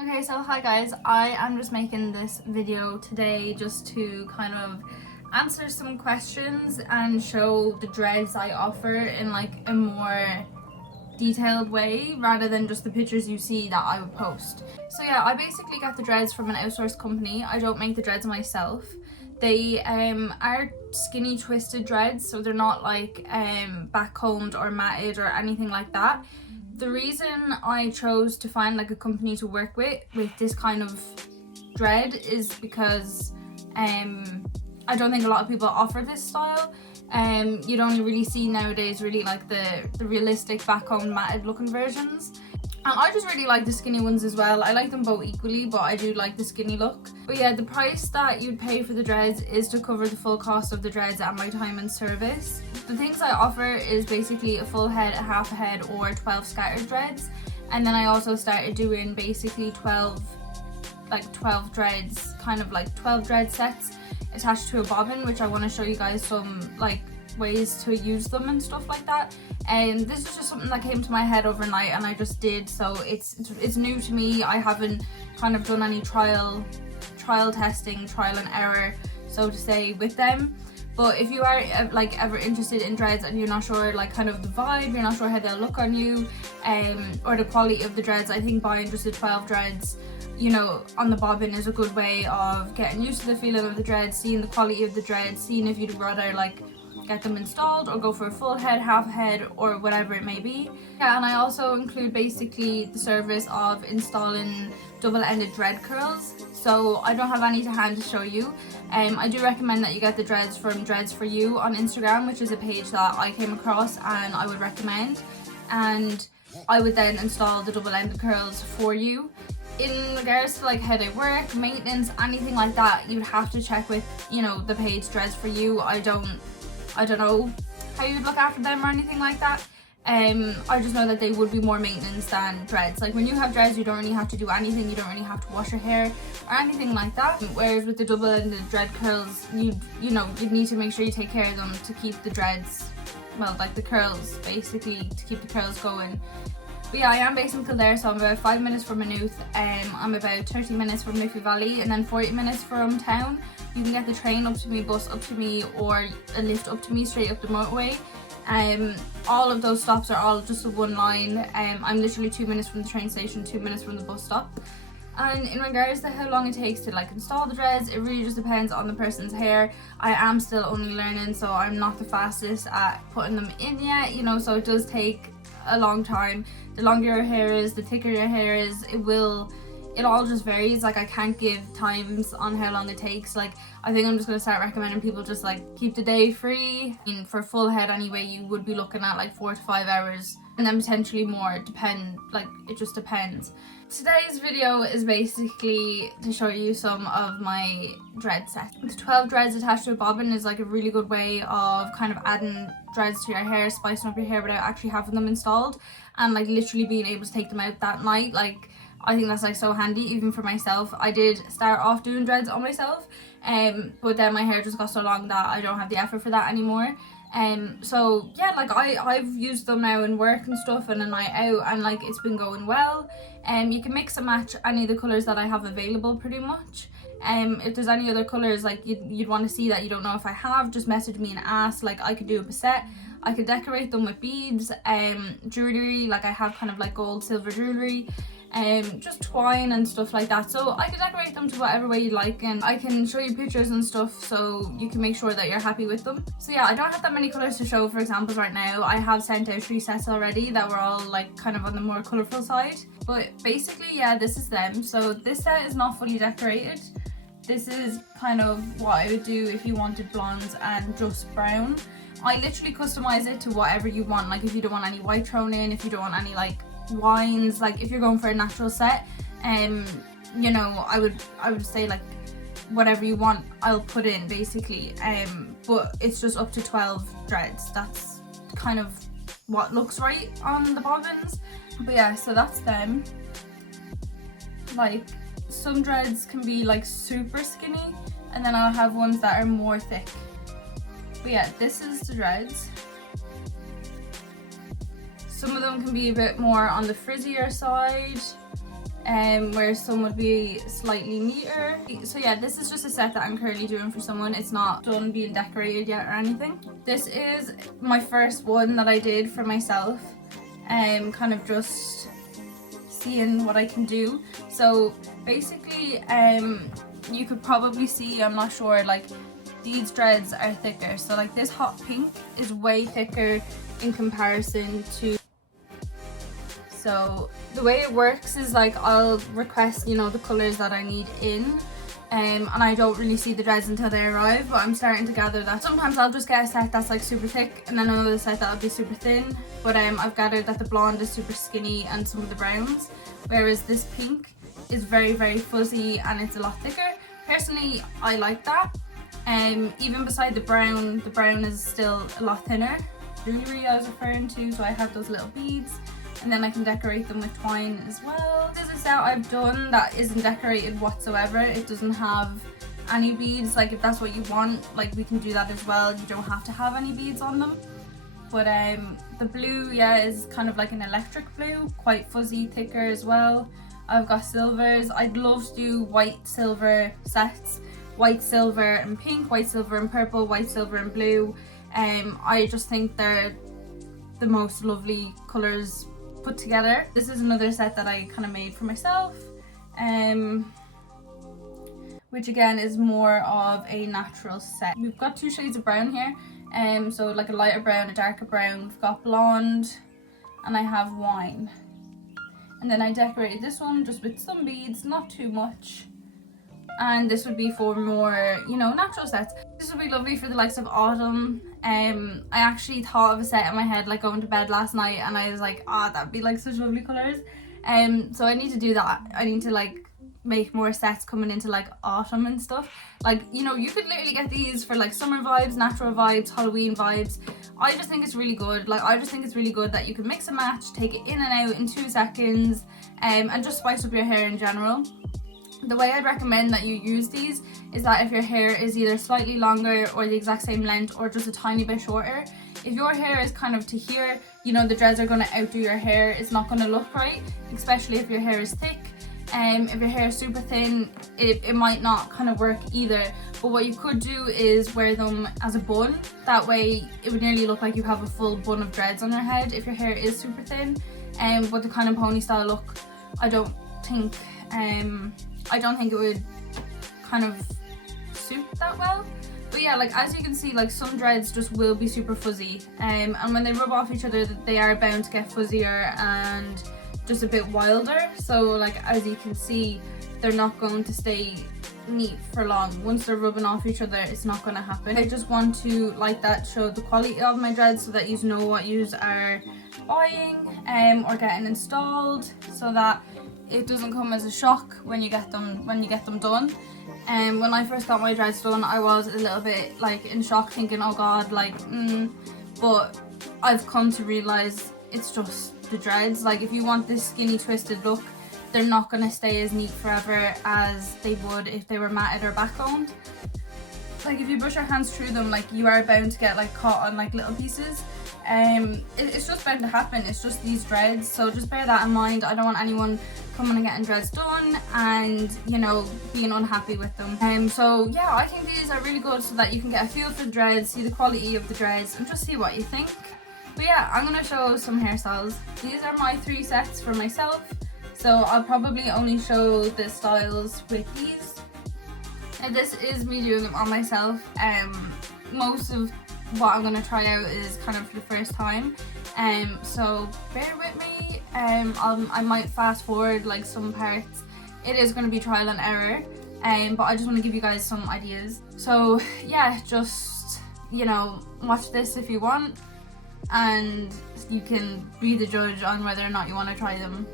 Okay, so hi guys, I am just making this video today just to kind of answer some questions and show the dreads I offer in like a more detailed way rather than just the pictures you see that I would post. So yeah, I basically get the dreads from an outsourced company. I don't make the dreads myself. They are skinny twisted dreads, so they're not like backcombed or matted or anything like that. The reason I chose to find like a company to work with this kind of dread is because I don't think a lot of people offer this style. You'd only really see nowadays really like the realistic backcombed matted looking versions. And I just really like the skinny ones as well. I like them both equally, but I do like the skinny look. But yeah, the price that you'd pay for the dreads is to cover the full cost of the dreads and my time and service. The things I offer is basically a full head, a half a head, or 12 scattered dreads. And then I also started doing basically 12 dreads, kind of like 12 dread sets attached to a bobbin, which I want to show you guys some like ways to use them and stuff like that. And this is just something that came to my head overnight and I just did, so it's new to me. I haven't kind of done any trial testing, trial and error, so to say, with them. But if you are like ever interested in dreads and you're not sure like kind of the vibe, you're not sure how they'll look on you, or the quality of the dreads, I think buying just the 12 dreads, you know, on the bobbin is a good way of getting used to the feeling of the dreads, seeing the quality of the dreads, seeing if you'd rather like get them installed or go for a full head, half a head, or whatever it may be. Yeah, and I also include basically the service of installing double-ended dread curls. So I don't have any to hand to show you. I do recommend that you get the dreads from Dreads For You on Instagram, which is a page that I came across and I would recommend. And I would then install the double-ended curls for you. In regards to like how they work, maintenance, anything like that, you'd have to check with, you know, the page Dreads For You. I don't know how you'd look after them or anything like that. I just know that they would be more maintenance than dreads. Like when you have dreads, you don't really have to do anything. You don't really have to wash your hair or anything like that. Whereas with the double-ended dread curls, you'd need to make sure you take care of them to keep the dreads, well, like the curls basically, to keep the curls going. But yeah, I am based in Kildare, so I'm about 5 minutes from Maynooth. I'm about 30 minutes from Liffey Valley and then 40 minutes from town. You can get the train up to me, bus up to me, or a lift up to me straight up the motorway. All of those stops are all just a one line. I'm literally 2 minutes from the train station, 2 minutes from the bus stop. And in regards to how long it takes to like install the dreads, it really just depends on the person's hair. I am still only learning, so I'm not the fastest at putting them in yet, you know, so it does take a long time. The longer your hair is, the thicker your hair is, it all just varies. Like I can't give times on how long it takes. Like I think I'm just gonna start recommending people just like keep the day free. And for full head anyway, you would be looking at like 4 to 5 hours and then potentially more, it just depends. Today's video is basically to show you some of my dread sets. The 12 dreads attached to a bobbin is like a really good way of kind of adding dreads to your hair, spicing up your hair without actually having them installed, and like literally being able to take them out that night. Like I think that's like so handy even for myself. I did start off doing dreads on myself, but then my hair just got so long that I don't have the effort for that anymore. So yeah, like I've used them now in work and stuff and a night out, and like it's been going well. You can mix and match any of the colours that I have available pretty much. If there's any other colours like you'd want to see that you don't know if I have, just message me and ask. Like I could do a set. I could decorate them with beads, jewellery, like I have kind of like gold, silver jewellery, just twine and stuff like that. So I could decorate them to whatever way you like, and I can show you pictures and stuff so you can make sure that you're happy with them. So yeah, I don't have that many colours to show for examples right now. I have sent out 3 sets already that were all like kind of on the more colourful side. But basically, yeah, this is them. So this set is not fully decorated. This is kind of what I would do if you wanted blondes and just brown. I literally customize it to whatever you want. Like if you don't want any white thrown in, if you don't want any like wines, like if you're going for a natural set, you know, I would say like whatever you want I'll put in basically. But it's just up to 12 dreads. That's kind of what looks right on the bobbins. But yeah, so that's them. Like some dreads can be like super skinny, and then I'll have ones that are more thick. But yeah, this is the dreads. Some of them can be a bit more on the frizzier side. whereas some would be slightly neater. So yeah, this is just a set that I'm currently doing for someone. It's not done being decorated yet or anything. This is my first one that I did for myself, kind of just seeing what I can do. So basically, you could probably see, I'm not sure, like these dreads are thicker. So like this hot pink is way thicker in comparison to. So the way it works is like I'll request, you know, the colours that I need in, and I don't really see the dreads until they arrive, but I'm starting to gather that sometimes I'll just get a set that's like super thick and then another set that'll be super thin, but I've gathered that the blonde is super skinny and some of the browns, whereas this pink is very, very fuzzy and it's a lot thicker. Personally, I like that. Even beside the brown is still a lot thinner. Jewellery I was referring to, so I have those little beads, and then I can decorate them with twine as well. This is a set I've done that isn't decorated whatsoever. It doesn't have any beads. Like if that's what you want, like we can do that as well. You don't have to have any beads on them. But the blue, yeah, is kind of like an electric blue, quite fuzzy, thicker as well. I've got silvers. I'd love to do white silver sets, white silver and pink, white silver and purple, white silver and blue. I just think they're the most lovely colours put together. This is another set that I kind of made for myself, which again is more of a natural set. We've got two shades of brown here, so like a lighter brown, a darker brown. We've got blonde, and I have wine. And then I decorated this one just with some beads, not too much. And this would be for more, you know, natural sets. This would be lovely for the likes of autumn. I actually thought of a set in my head like going to bed last night, and I was like, that'd be like such lovely colours. So I need to do that. I need to like make more sets coming into like autumn and stuff. Like, you know, you could literally get these for like summer vibes, natural vibes, Halloween vibes. I just think it's really good. Like, I just think it's really good that you can mix and match, take it in and out in 2 seconds, and just spice up your hair in general. The way I'd recommend that you use these is that if your hair is either slightly longer or the exact same length or just a tiny bit shorter, if your hair is kind of to here, you know, the dreads are going to outdo your hair. It's not going to look right, especially if your hair is thick. If your hair is super thin, it might not kind of work either. But what you could do is wear them as a bun. That way it would nearly look like you have a full bun of dreads on your head if your hair is super thin. But the kind of pony style look, I don't think it would kind of suit that well. But yeah, like as you can see, like some dreads just will be super fuzzy, and when they rub off each other they are bound to get fuzzier and just a bit wilder. So like as you can see, they're not going to stay neat for long. Once they're rubbing off each other, it's not going to happen. I just want to, like that, show the quality of my dreads so that you know what you are buying or getting installed, so that it doesn't come as a shock when you get them done. When I first got my dreads done, I was a little bit like in shock, thinking, oh god, like but I've come to realize it's just the dreads. Like if you want this skinny twisted look, they're not going to stay as neat forever as they would if they were matted or backcombed. Like if you brush your hands through them, like you are bound to get like caught on like little pieces. It's just bound to happen. It's just these dreads, so just bear that in mind. I don't want anyone coming and getting dreads done and, you know, being unhappy with them. So yeah, I think these are really good so that you can get a feel for the dreads, see the quality of the dreads, and just see what you think. But yeah, I'm gonna show some hairstyles. These are my 3 sets for myself, so I'll probably only show the styles with these. And this is me doing them on myself. Most of what I'm gonna try out is kind of for the first time, so bear with me. I might fast forward like some parts. It is going to be trial and error, but I just want to give you guys some ideas. So yeah, just, you know, watch this if you want, and you can be the judge on whether or not you want to try them.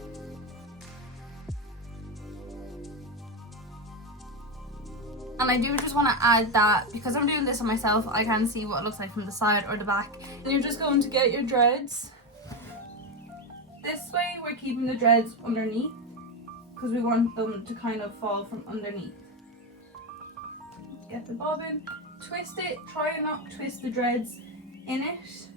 And I do just want to add that because I'm doing this on myself, I can see what it looks like from the side or the back. And you're just going to get your dreads. This way we're keeping the dreads underneath because we want them to kind of fall from underneath. Get the bobbin, twist it, try and not twist the dreads in it.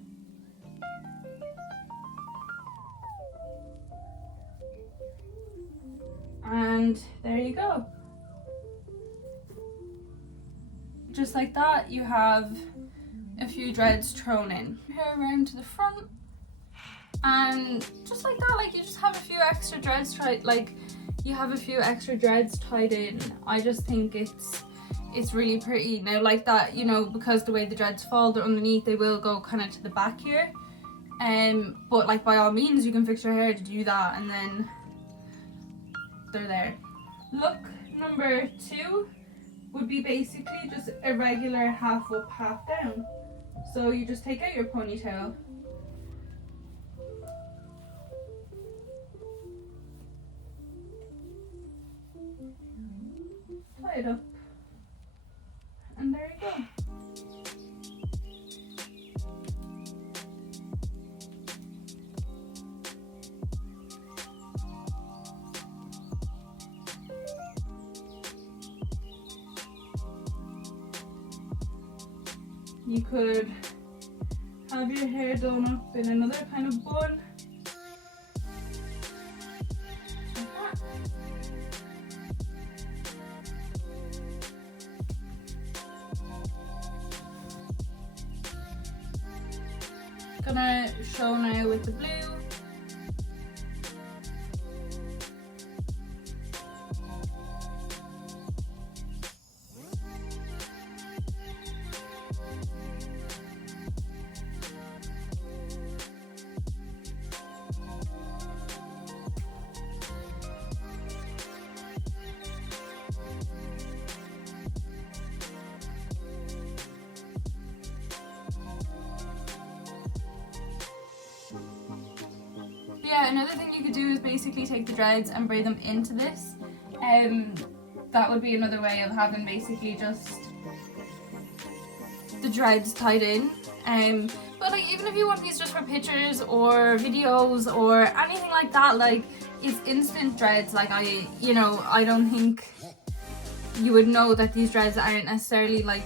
And there you go. Just like that, you have a few dreads thrown in. Hair around to the front, and just like that, like you just have a few extra dreads tied, like you have a few extra dreads tied in. I just think it's really pretty. Now like that, you know, because the way the dreads fall, they're underneath, they will go kind of to the back here. But like by all means, you can fix your hair to do that, and then they're there. Look number 2 would be basically just a regular half up, half down. So you just take out your ponytail, tie it up, and there you go. You could have your hair done up in another kind of bun. Gonna show now with the blue. Yeah, another thing you could do is basically take the dreads and braid them into this. That would be another way of having basically just the dreads tied in. But like even if you want these just for pictures or videos or anything like that, like it's instant dreads. Like I don't think you would know that these dreads aren't necessarily like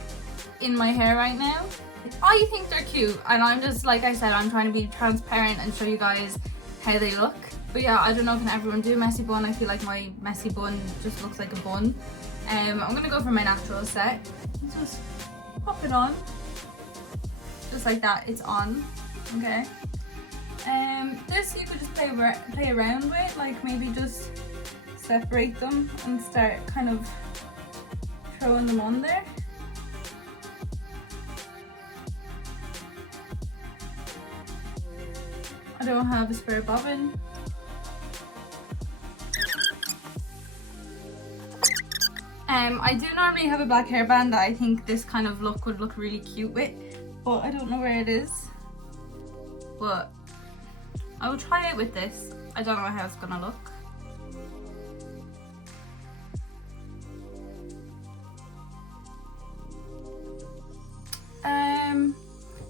in my hair right now. I think they're cute, and I'm just, like I said, I'm trying to be transparent and show you guys how they look. But yeah, I don't know, can everyone do a messy bun? I feel like my messy bun just looks like a bun. I'm gonna go for my natural set. Let's just pop it on. Just like that, it's on. Okay. This you could just play around with, like maybe just separate them and start kind of throwing them on there. I don't have a spare bobbin. I do normally have a black hairband that I think this kind of look would look really cute with, but I don't know where it is. But I will try it with this. I don't know how it's gonna look.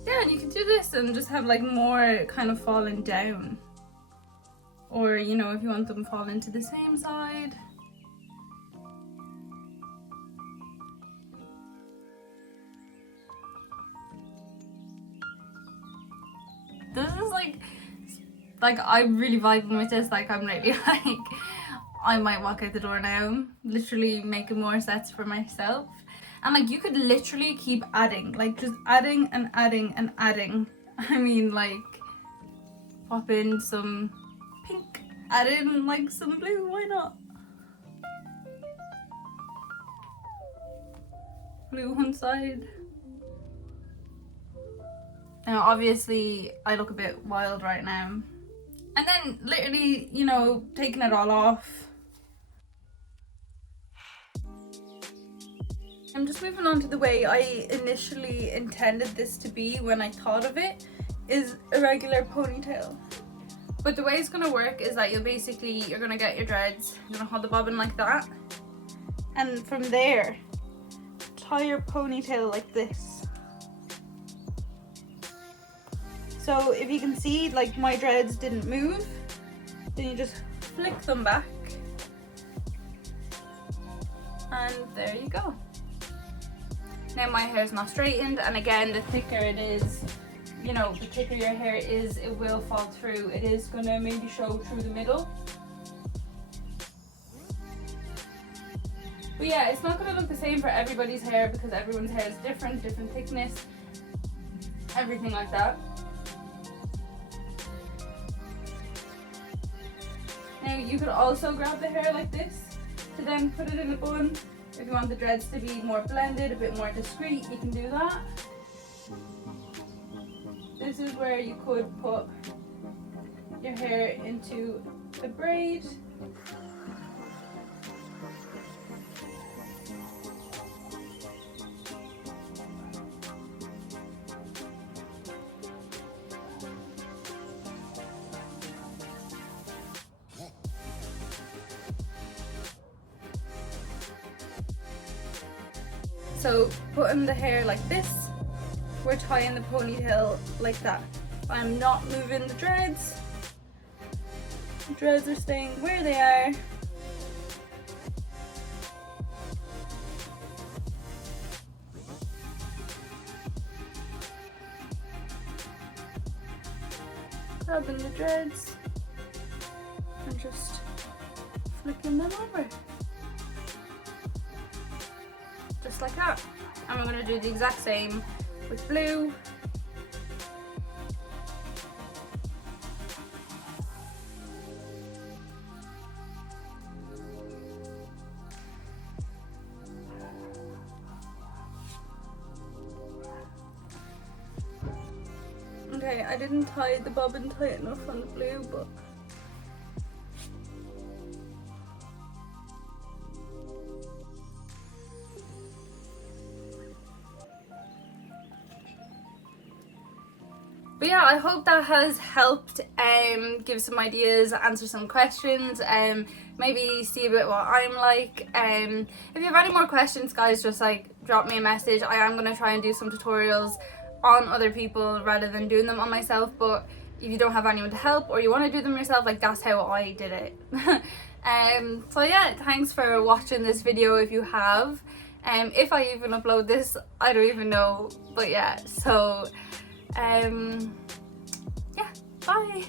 Yeah, and you can do this and just have like more kind of falling down, or you know, if you want them falling to the same side. This is like I'm really vibing with this. Like I'm really like, I might walk out the door now, literally making more sets for myself. And like you could literally keep adding, like just adding and adding and adding. I mean, like pop in some pink, add in like some blue, why not? Blue one side. Now obviously I look a bit wild right now. And then literally, you know, taking it all off. I'm just moving on to the way I initially intended this to be when I thought of it, is a regular ponytail. But the way it's gonna work is that you're gonna get your dreads, you're gonna hold the bobbin like that, and from there, tie your ponytail like this. So if you can see, like my dreads didn't move, then you just flick them back, and there you go. Now my hair is not straightened, and again, the thicker it is, you know, the thicker your hair is, it will fall through. It is gonna maybe show through the middle. But yeah, it's not going to look the same for everybody's hair because everyone's hair is different thickness, everything like that. Now you could also grab the hair like this to then put it in a bun. If you want the dreads to be more blended, a bit more discreet, you can do that. This is where you could put your hair into a braid. So putting the hair like this, we're tying the ponytail like that. I'm not moving the dreads. The dreads are staying where they are. Grabbing the dreads and just flicking them over. Just like that. And we're going to do the exact same with blue. Okay, I didn't tie the bobbin tight enough on the blue, but yeah, I hope that has helped give some ideas, answer some questions, maybe see a bit what I'm like. If you have any more questions, guys, just like drop me a message. I am going to try and do some tutorials on other people rather than doing them on myself, but if you don't have anyone to help or you want to do them yourself, like that's how I did it. So yeah, thanks for watching this video if you have. If I even upload this, I don't even know, but yeah, so yeah, bye.